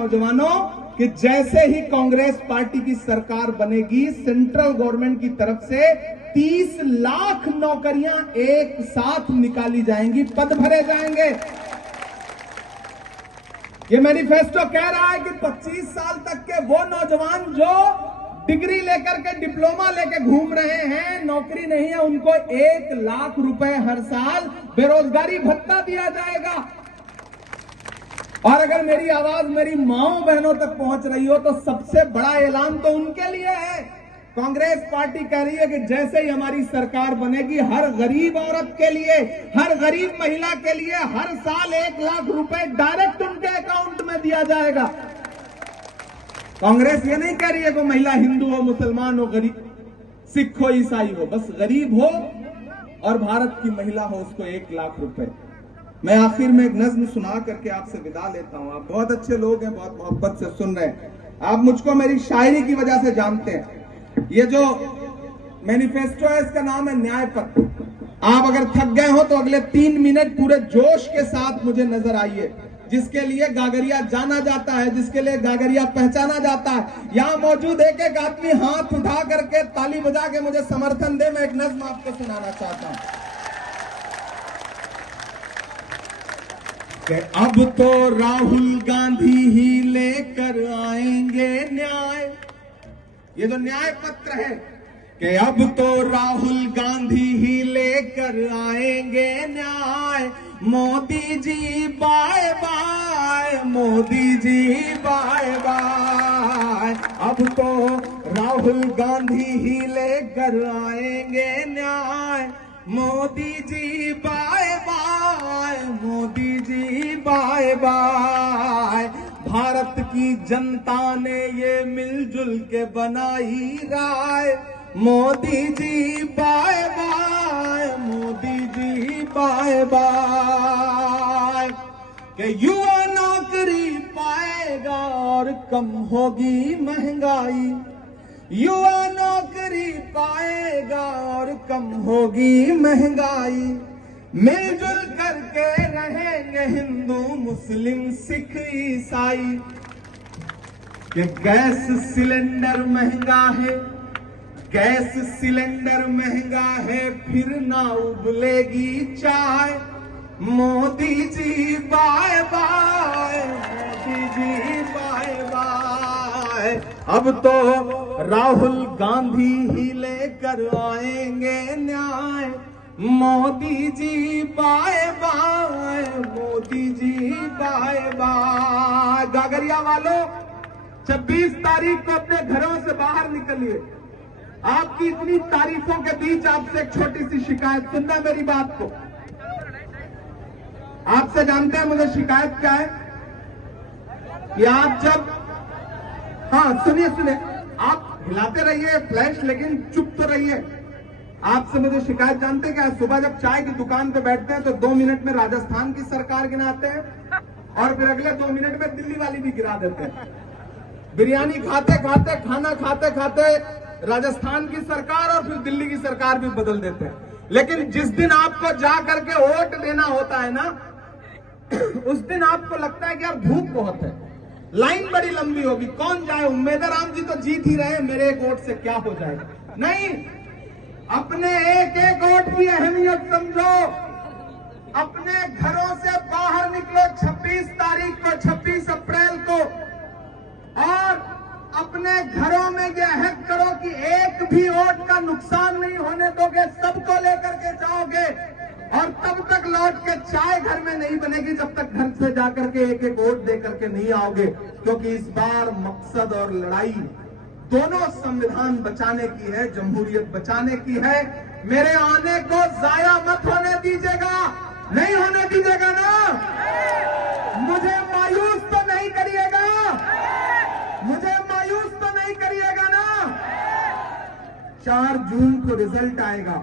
नौजवानों कि जैसे ही कांग्रेस पार्टी की सरकार बनेगी, सेंट्रल गवर्नमेंट की तरफ से 30 लाख नौकरियां एक साथ निकाली जाएंगी, पद भरे जाएंगे। ये मैनिफेस्टो कह रहा है कि 25 साल तक के वो नौजवान जो डिग्री लेकर के, डिप्लोमा लेकर घूम रहे हैं, नौकरी नहीं है, उनको 1 लाख रुपए हर साल बेरोजगारी भत्ता दिया जाएगा। और अगर मेरी आवाज मेरी माओ बहनों तक पहुंच रही हो तो सबसे बड़ा ऐलान तो उनके लिए है। कांग्रेस पार्टी कह रही है कि जैसे ही हमारी सरकार बनेगी, हर गरीब औरत के लिए, हर गरीब महिला के लिए हर साल 1 लाख रुपए डायरेक्ट उनके अकाउंट में दिया जाएगा। कांग्रेस ये नहीं कह रही है कि महिला हिंदू हो, मुसलमान हो, गरीब सिख हो, ईसाई हो, बस गरीब हो और भारत की महिला हो, उसको 1 लाख रुपए। मैं आखिर में एक नज्म सुना करके आपसे विदा लेता हूं। आप बहुत अच्छे लोग हैं, बहुत मोहब्बत से सुन रहे हैं। आप मुझको मेरी शायरी की वजह से जानते हैं। ये जो मैनिफेस्टो है इसका नाम है न्याय पत्र। आप अगर थक गए हो तो अगले 3 मिनट पूरे जोश के साथ मुझे नजर आइए। जिसके लिए गागरिया जाना जाता है, जिसके लिए गागरिया पहचाना जाता है, यहां मौजूद एक एक आदमी हाथ उठा करके ताली बजा के मुझे समर्थन दे। मैं एक नज्म आपको सुनाना चाहता हूं कि अब तो राहुल गांधी ही लेकर आएंगे न्याय। ये जो न्याय पत्र है कि अब तो राहुल गांधी ही लेकर आएंगे न्याय। Modi ji bye bye, Modi ji bye bye. अब तो राहुल गांधी ही लेकर आएंगे न्याय। Modi ji bye bye, Modi ji bye bye. Bharat की जनता ने ये मिलजुल के बनाई राय। Modi ji bye bye, Modi ji bye bye. कि युवा नौकरी पाएगा और कम होगी महंगाई। युवा नौकरी पाएगा और कम होगी महंगाई। मिलजुल करके रहेंगे हिंदू मुस्लिम सिख ईसाई। कि गैस सिलेंडर महंगा है, गैस सिलेंडर महंगा है, फिर ना उबलेगी चाय। Modi ji bye bye, Modi ji bye bye. अब तो राहुल गांधी ही लेकर आएंगे न्याय। Modi ji bye bye, Modi ji bye bye. गागरिया वालों, 26 तारीख को अपने घरों से बाहर निकलिए। आपकी इतनी तारीफों के बीच आपसे एक छोटी सी शिकायत, सुनना मेरी बात को। आपसे जानते हैं मुझे शिकायत क्या है कि आप जब, हाँ सुनिए सुनिए, आप हिलाते रहिए फ्लैश, लेकिन चुप तो रहिए। आपसे मुझे शिकायत जानते हैं कि सुबह जब चाय की दुकान पे बैठते हैं तो 2 मिनट में राजस्थान की सरकार गिनाते हैं और फिर अगले 2 मिनट में दिल्ली वाली भी गिरा देते हैं। बिरयानी खाते खाते, खाना खाते खाते राजस्थान की सरकार और फिर दिल्ली की सरकार भी बदल देते हैं। लेकिन जिस दिन आपको जा करके वोट देना होता है ना, उस दिन आपको लगता है कि यार धूप बहुत है, लाइन बड़ी लंबी होगी, कौन जाए, उम्मीद राम जी तो जीत ही रहे, मेरे एक वोट से क्या हो जाएगा। नहीं, अपने एक एक वोट की अहमियत समझो। अपने घरों से बाहर निकलो 26 तारीख को, 26 अप्रैल को, और अपने घरों में ये अहद करो कि एक भी वोट का नुकसान नहीं होने दोगे, सबको लेकर के जाओगे। और तब तक लौट के चाय घर में नहीं बनेगी जब तक घर से जाकर के एक एक वोट दे करके नहीं आओगे। क्योंकि इस बार मकसद और लड़ाई दोनों संविधान बचाने की है, जमहूरियत बचाने की है। मेरे आने को जाया मत होने दीजिएगा, नहीं होने दीजिएगा ना। मुझे मायूस तो नहीं करिएगा, मुझे मायूस तो नहीं करिएगा ना। 4 जून को रिजल्ट आएगा।